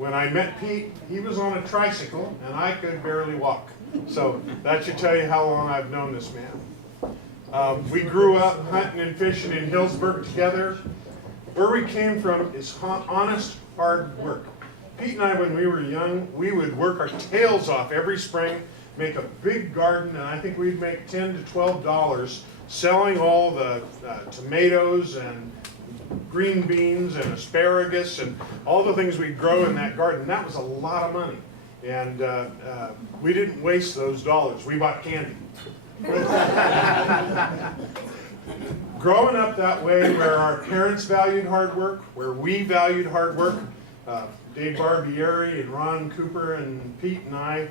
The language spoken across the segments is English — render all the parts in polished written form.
When I met Pete, he was on a tricycle and I could barely walk. So that should tell you how long I've known this man. We grew up hunting and fishing in Healdsburg together. Where we came from is honest, hard work. Pete and I, when we were young, we would work our tails off every spring, make a big garden, and I think we'd make $10 to $12 selling all the tomatoes and green beans and asparagus and all the things we grow in that garden. That was a lot of money. And we didn't waste those dollars. We bought candy. Growing up that way, where our parents valued hard work, where we valued hard work, Dave Barbieri and Ron Cooper and Pete and I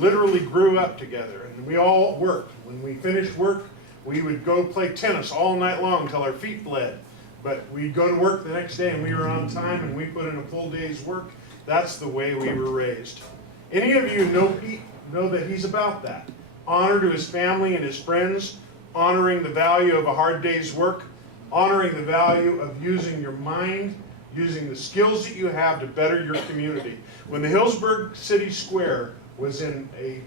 literally grew up together, and we all worked. When we finished work, we would go play tennis all night long till our feet bled. But we'd go to work the next day and we were on time and we put in a full day's work. That's the way we were raised. Any of you know Pete know that he's about that. Honor to his family and his friends, honoring the value of a hard day's work, honoring the value of using your mind, using the skills that you have to better your community. When the Healdsburg City Square was in a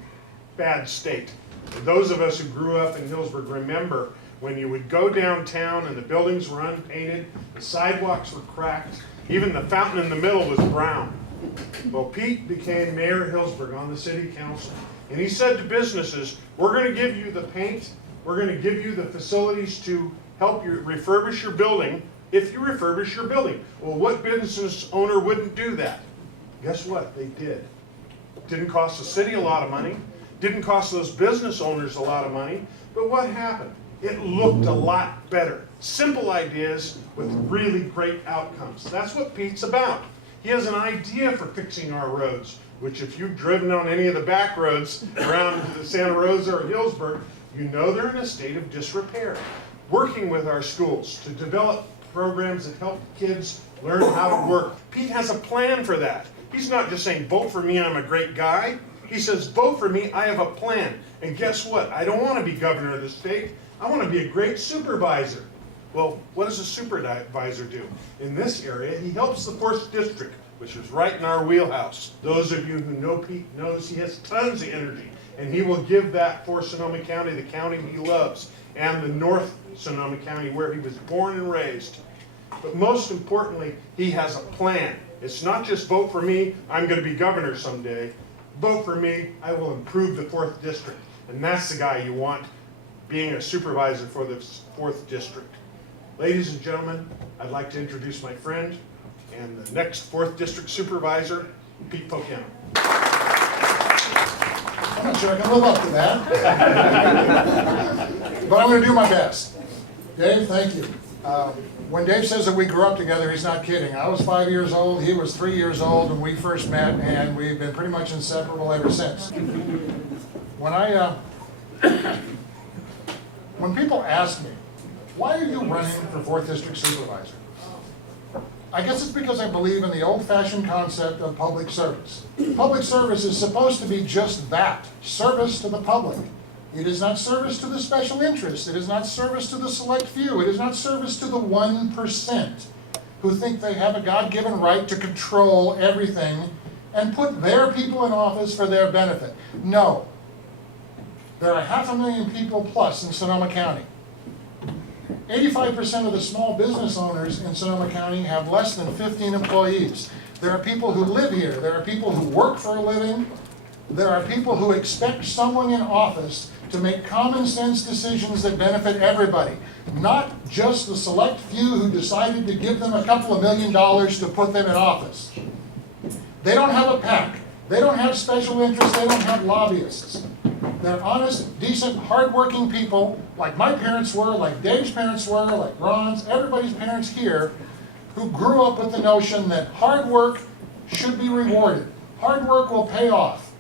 bad state, and those of us who grew up in Healdsburg remember when you would go downtown and the buildings were unpainted, the sidewalks were cracked, even the fountain in the middle was brown. Well, Pete became mayor of Healdsburg on the city council, and he said to businesses, we're going to give you the paint, we're going to give you the facilities to help you refurbish your building if you refurbish your building. Well, what business owner wouldn't do that? Guess what? They did. Didn't cost the city a lot of money, didn't cost those business owners a lot of money, but what happened? It looked a lot better. Simple ideas with really great outcomes. That's what Pete's about. He has an idea for fixing our roads, which if you've driven on any of the back roads around Santa Rosa or Healdsburg, you know they're in a state of disrepair. Working with our schools to develop programs that help kids learn how to work. Pete has a plan for that. He's not just saying, vote for me, I'm a great guy. He says, vote for me, I have a plan. And guess what? I don't want to be governor of the state. I want to be a great supervisor. Well, what does a supervisor do? In this area, he helps the 4th District, which is right in our wheelhouse. Those of you who know Pete knows he has tons of energy, and he will give that for Sonoma County, the county he loves, and the North Sonoma County where he was born and raised. But most importantly, he has a plan. It's not just vote for me, I'm going to be governor someday. Vote for me, I will improve the 4th District. And that's the guy you want being a supervisor for the 4th District. Ladies and gentlemen, I'd like to introduce my friend and the next 4th District Supervisor, Pete Foppiano. I'm not sure I can live up to that, but I'm going to do my best. Dave, thank you. When Dave says that we grew up together, he's not kidding. I was 5 years old, he was 3 years old when we first met, and we've been pretty much inseparable ever since. When people ask me, why are you running for 4th District Supervisor? I guess it's because I believe in the old-fashioned concept of public service. Public service is supposed to be just that, service to the public. It is not service to the special interest. It is not service to the select few. It is not service to the 1% who think they have a God-given right to control everything and put their people in office for their benefit. No. There are 500,000 people plus in Sonoma County. 85% of the small business owners in Sonoma County have less than 15 employees. There are people who live here. There are people who work for a living. There are people who expect someone in office to make common sense decisions that benefit everybody, not just the select few who decided to give them a couple of $1 million to put them in office. They don't have a PAC. They don't have special interests. They don't have lobbyists. They're honest, decent, hardworking people like my parents were, like Dave's parents were, like Ron's, everybody's parents here, who grew up with the notion that hard work should be rewarded. Hard work will pay off.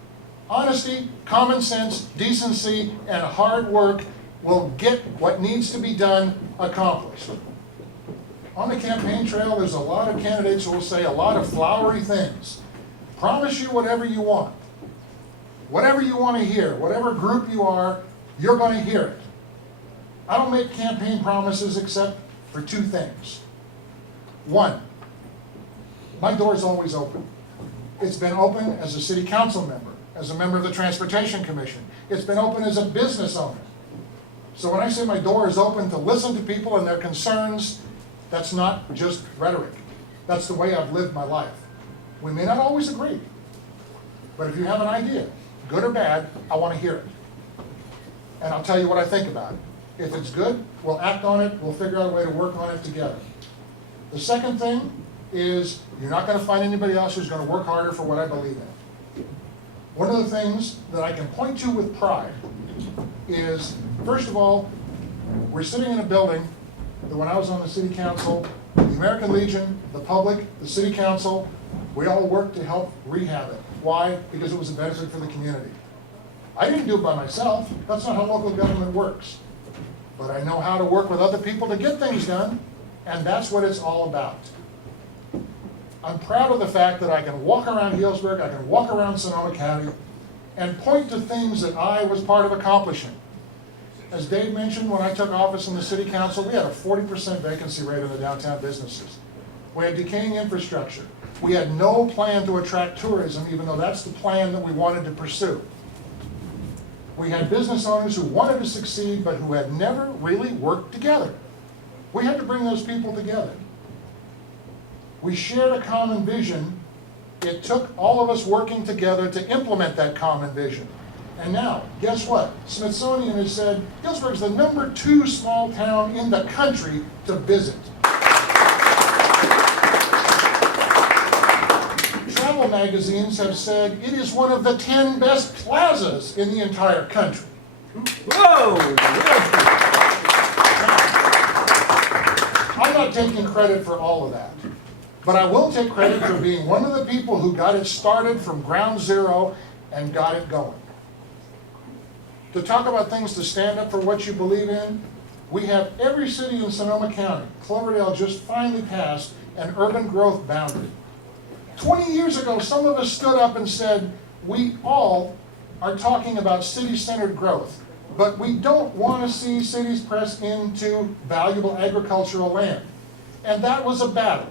Honesty, common sense, decency, and hard work will get what needs to be done accomplished. On the campaign trail, there's a lot of candidates who will say a lot of flowery things. Promise you whatever you want. Whatever you want to hear, whatever group you are, you're going to hear it. I don't make campaign promises except for 2 things. 1, my door is always open. It's been open as a city council member, as a member of the Transportation Commission. It's been open as a business owner. So when I say my door is open to listen to people and their concerns, that's not just rhetoric. That's the way I've lived my life. We may not always agree, but if you have an idea, good or bad, I want to hear it. And I'll tell you what I think about it. If it's good, we'll act on it, we'll figure out a way to work on it together. The second thing is you're not going to find anybody else who's going to work harder for what I believe in. One of the things that I can point to with pride is, first of all, we're sitting in a building that when I was on the city council, the American Legion, the public, the city council, we all worked to help rehab it. Why? Because it was a benefit for the community. I didn't do it by myself. That's not how local government works. But I know how to work with other people to get things done, and that's what it's all about. I'm proud of the fact that I can walk around Healdsburg, I can walk around Sonoma County, and point to things that I was part of accomplishing. As Dave mentioned, when I took office in the city council, we had a 40% vacancy rate in the downtown businesses. We had decaying infrastructure. We had no plan to attract tourism, even though that's the plan that we wanted to pursue. We had business owners who wanted to succeed, but who had never really worked together. We had to bring those people together. We shared a common vision. It took all of us working together to implement that common vision. And now, guess what? Smithsonian has said Healdsburg's the #2 small town in the country to visit. Travel magazines have said it is one of the 10 best plazas in the entire country. Whoa! I'm not taking credit for all of that, but I will take credit for being one of the people who got it started from ground zero and got it going. To talk about things to stand up for what you believe in, we have every city in Sonoma County. Cloverdale just finally passed an urban growth boundary. 20 years ago, some of us stood up and said, we all are talking about city-centered growth, but we don't want to see cities press into valuable agricultural land. And that was a battle.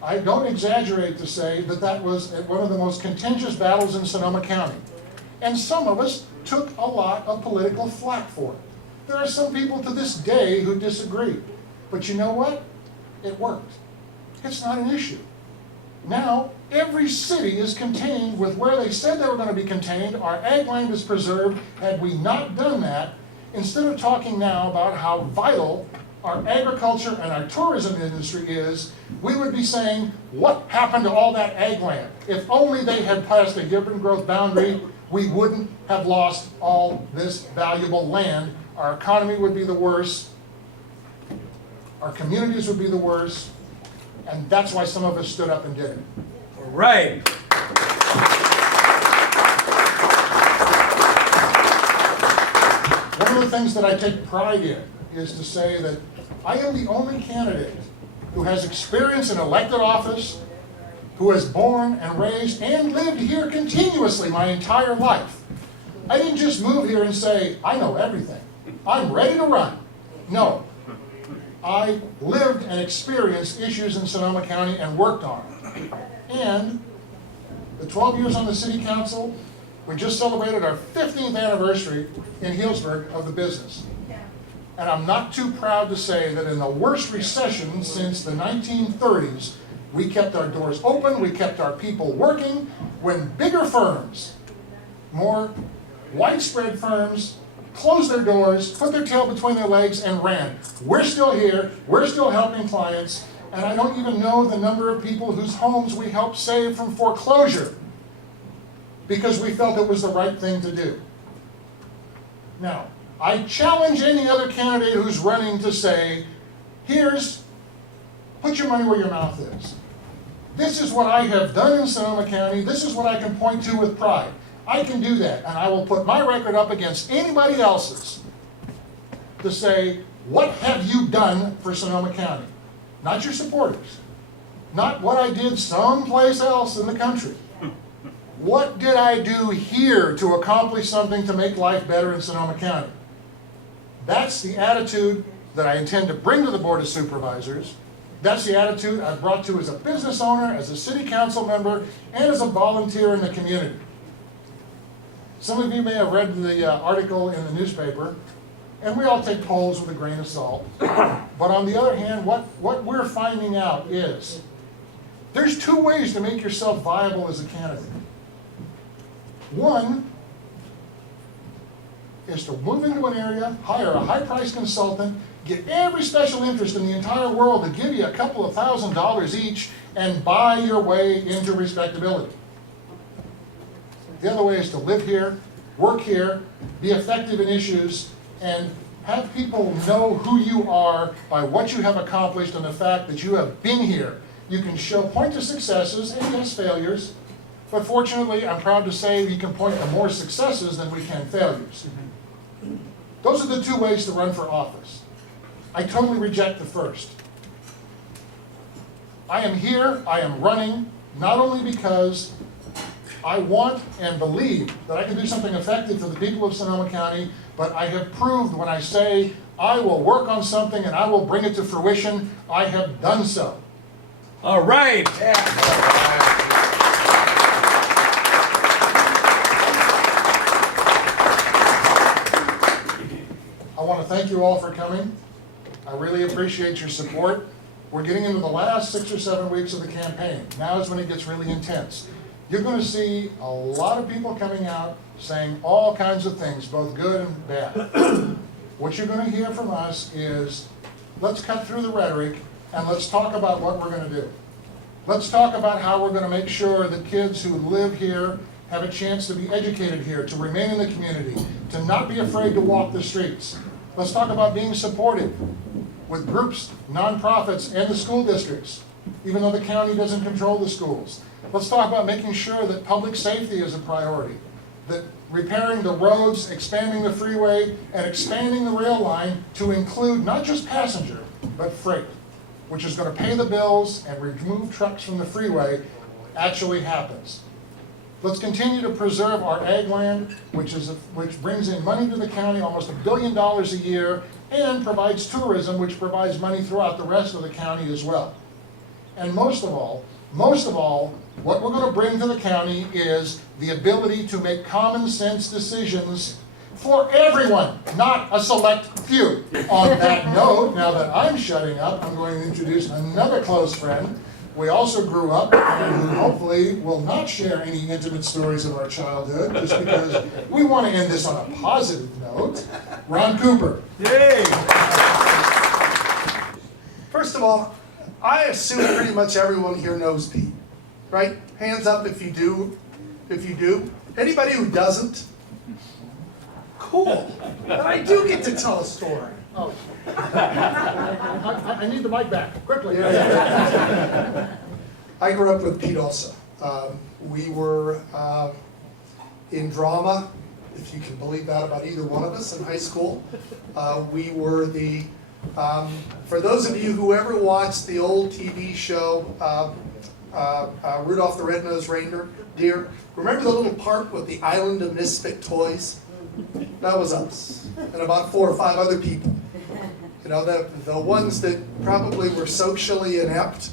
I don't exaggerate to say that that was one of the most contentious battles in Sonoma County. And some of us took a lot of political flack for it. There are some people to this day who disagree. But you know what? It worked. It's not an issue. Now, every city is contained with where they said they were going to be contained. Our ag land is preserved. Had we not done that, instead of talking now about how vital our agriculture and our tourism industry is, we would be saying, what happened to all that ag land? If only they had passed a urban growth boundary, we wouldn't have lost all this valuable land. Our economy would be the worst. Our communities would be the worst. And that's why some of us stood up and did it. All right. One of the things that I take pride in is to say that I am the only candidate who has experience in elected office, who was born and raised and lived here continuously my entire life. I didn't just move here and say, I know everything. I'm ready to run. No. I lived and experienced issues in Sonoma County and worked on them. And the 12 years on the city council, we just celebrated our 15th anniversary in Healdsburg of the business. And I'm not too proud to say that in the worst recession since the 1930s, we kept our doors open, we kept our people working. When bigger firms, more widespread firms, closed their doors, put their tail between their legs and ran. We're still here, we're still helping clients, and I don't even know the number of people whose homes we helped save from foreclosure because we felt it was the right thing to do. Now, I challenge any other candidate who's running to say, put your money where your mouth is. This is what I have done in Sonoma County. This is what I can point to with pride. I can do that, and I will put my record up against anybody else's to say, what have you done for Sonoma County? Not your supporters. Not what I did someplace else in the country. What did I do here to accomplish something to make life better in Sonoma County? That's the attitude that I intend to bring to the Board of Supervisors. That's the attitude I've brought to as a business owner, as a city council member, and as a volunteer in the community. Some of you may have read the article in the newspaper, and we all take polls with a grain of salt. But on the other hand, what we're finding out is there's two ways to make yourself viable as a candidate. One is to move into an area, hire a high-priced consultant, get every special interest in the entire world to give you a couple of $1,000s each, and buy your way into respectability. The other way is to live here, work here, be effective in issues, and have people know who you are by what you have accomplished and the fact that you have been here. You can point to successes and yes, failures, but fortunately, I'm proud to say we can point to more successes than we can failures. Those are the two ways to run for office. I totally reject the first. I am here, I am running, not only because I want and believe that I can do something effective for the people of Sonoma County, but I have proved when I say I will work on something and I will bring it to fruition, I have done so. All right. I want to thank you all for coming. I really appreciate your support. We're getting into the last 6 or 7 weeks of the campaign. Now is when it gets really intense. You're going to see a lot of people coming out saying all kinds of things, both good and bad. What you're going to hear from us is, let's cut through the rhetoric and let's talk about what we're going to do. Let's talk about how we're going to make sure that kids who live here have a chance to be educated here, to remain in the community, to not be afraid to walk the streets. Let's talk about being supportive with groups, nonprofits, and the school districts, even though the county doesn't control the schools. Let's talk about making sure that public safety is a priority, that repairing the roads, expanding the freeway, and expanding the rail line to include not just passenger, but freight, which is going to pay the bills and remove trucks from the freeway, actually happens. Let's continue to preserve our ag land, which brings in money to the county, almost $1 billion a year, and provides tourism, which provides money throughout the rest of the county as well. And most of all, what we're going to bring to the county is the ability to make common sense decisions for everyone, not a select few. On that note, now that I'm shutting up, I'm going to introduce another close friend. We also grew up and who hopefully will not share any intimate stories of our childhood, just because we want to end this on a positive note. Ron Cooper. Yay. First of all, I assume pretty much everyone here knows Pete, right? Hands up if you do. If you do. Anybody who doesn't? Cool. But I do get to tell a story. Oh. I need the mic back, quickly. I grew up with Pete also. We were in drama, if you can believe that about either one of us in high school. We were the, for those of you who ever watched the old TV show, Rudolph the Red-Nosed Reindeer, remember the little part with the Island of Misfit Toys? That was us, and about 4 or 5 other people. You know, the ones that probably were socially inept.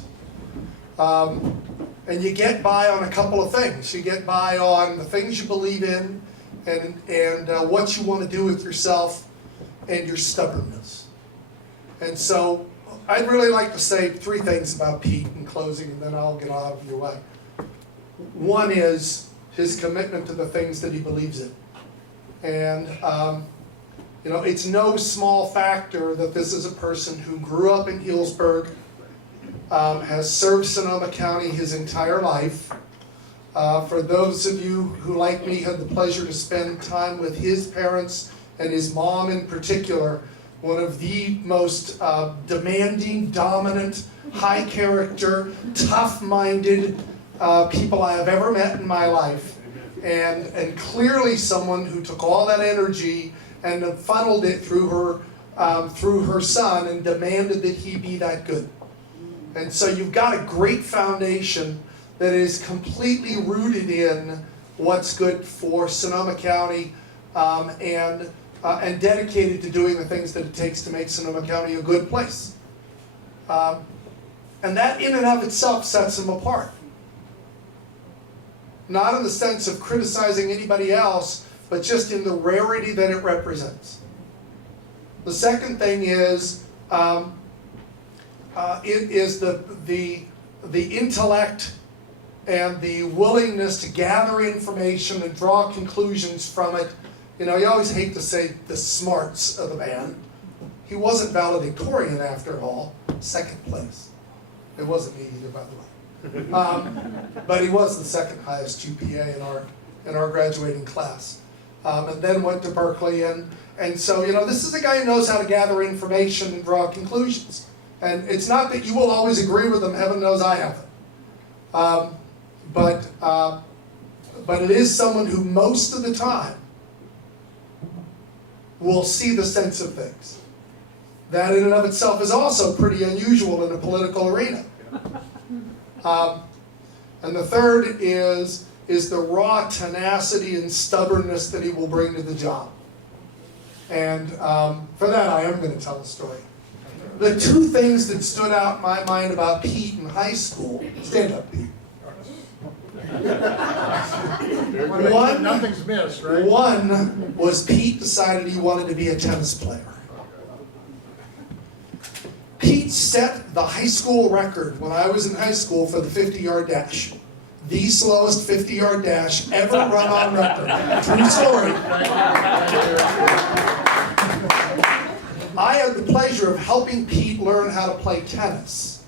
And you get by on a couple of things. You get by on the things you believe in and what you want to do with yourself and your stubbornness. And so I'd really like to say 3 things about Pete in closing, and then I'll get out of your way. One is his commitment to the things that he believes in. And you know, it's no small factor that this is a person who grew up in Healdsburg, has served Sonoma County his entire life. For those of you who, like me, had the pleasure to spend time with his parents and his mom in particular, one of the most demanding, dominant, high character, tough-minded people I have ever met in my life. And clearly someone who took all that energy and funneled it through her son and demanded that he be that good. And so you've got a great foundation that is completely rooted in what's good for Sonoma County and dedicated to doing the things that it takes to make Sonoma County a good place. And that in and of itself sets him apart. Not in the sense of criticizing anybody else, but just in the rarity that it represents. The second thing is, it is the intellect and the willingness to gather information and draw conclusions from it. You know, you always hate to say the smarts of the man. He wasn't valedictorian after all, second place. It wasn't me either, by the way. But he was the second highest GPA in our graduating class. And then went to Berkeley, and so, you know, this is a guy who knows how to gather information and draw conclusions. And it's not that you will always agree with him, heaven knows I haven't. But it is someone who most of the time will see the sense of things. That in and of itself is also pretty unusual in a political arena. And the third is the raw tenacity and stubbornness that he will bring to the job. And for that, I am going to tell a story. The two things that stood out in my mind about Pete in high school, stand up, Pete. Nothing's missed, right? One was Pete decided he wanted to be a tennis player. Pete set the high school record when I was in high school for the 50-yard dash. The slowest 50-yard dash ever run on record. True story. I had the pleasure of helping Pete learn how to play tennis.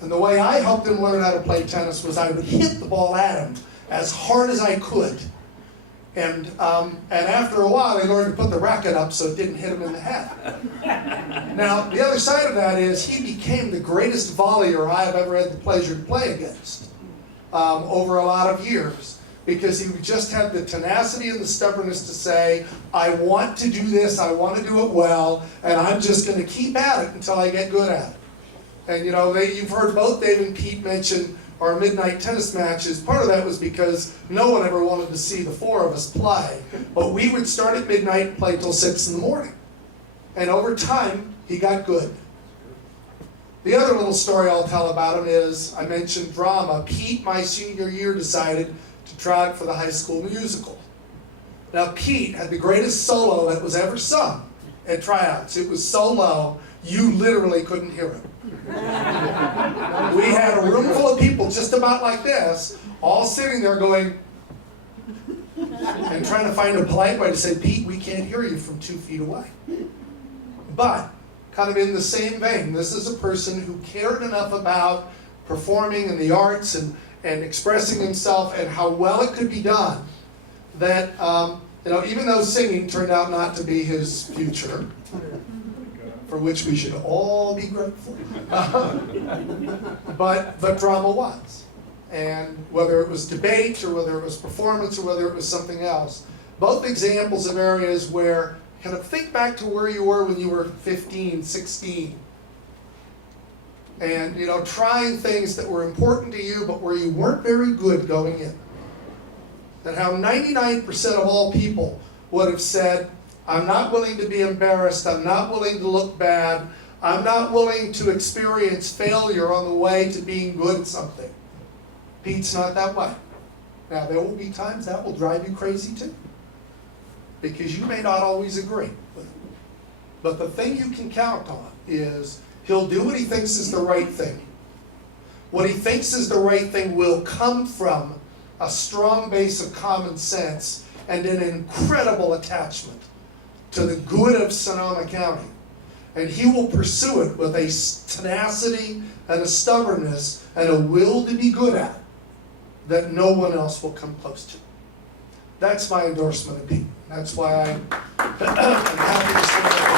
And the way I helped him learn how to play tennis was I would hit the ball at him as hard as I could. And after a while, I learned to put the racket up so it didn't hit him in the head. Now, the other side of that is he became the greatest volleyer I have ever had the pleasure to play against over a lot of years, because he just had the tenacity and the stubbornness to say, I want to do this, I want to do it well, and I'm just going to keep at it until I get good at it. And you know, you've heard both Dave and Pete mention our midnight tennis matches. Part of that was because no one ever wanted to see the four of us play. But we would start at midnight and play till 6 in the morning. And over time, he got good. The other little story I'll tell about him is, I mentioned drama. Pete, my senior year, decided to try it for the high school musical. Now, Pete had the greatest solo that was ever sung at tryouts. It was so low, you literally couldn't hear it. We had a room full of people just about like this, all sitting there going, and trying to find a polite way to say, Pete, we can't hear you from 2 feet away. But, kind of in the same vein, this is a person who cared enough about performing in the arts and expressing himself and how well it could be done, that, you know, even though singing turned out not to be his future, for which we should all be grateful. But drama was. And whether it was debate, or whether it was performance, or whether it was something else, both examples of areas where, kind of think back to where you were when you were 15, 16. And, you know, trying things that were important to you, but where you weren't very good going in. And how 99% of all people would have said, I'm not willing to be embarrassed, I'm not willing to look bad, I'm not willing to experience failure on the way to being good at something. Pete's not that way. Now, there will be times that will drive you crazy too, because you may not always agree with it. But the thing you can count on is he'll do what he thinks is the right thing. What he thinks is the right thing will come from a strong base of common sense and an incredible attachment to the good of Sonoma County. And he will pursue it with a tenacity and a stubbornness and a will to be good at it that no one else will come close to. That's my endorsement of Pete. That's why I'm happy to say that.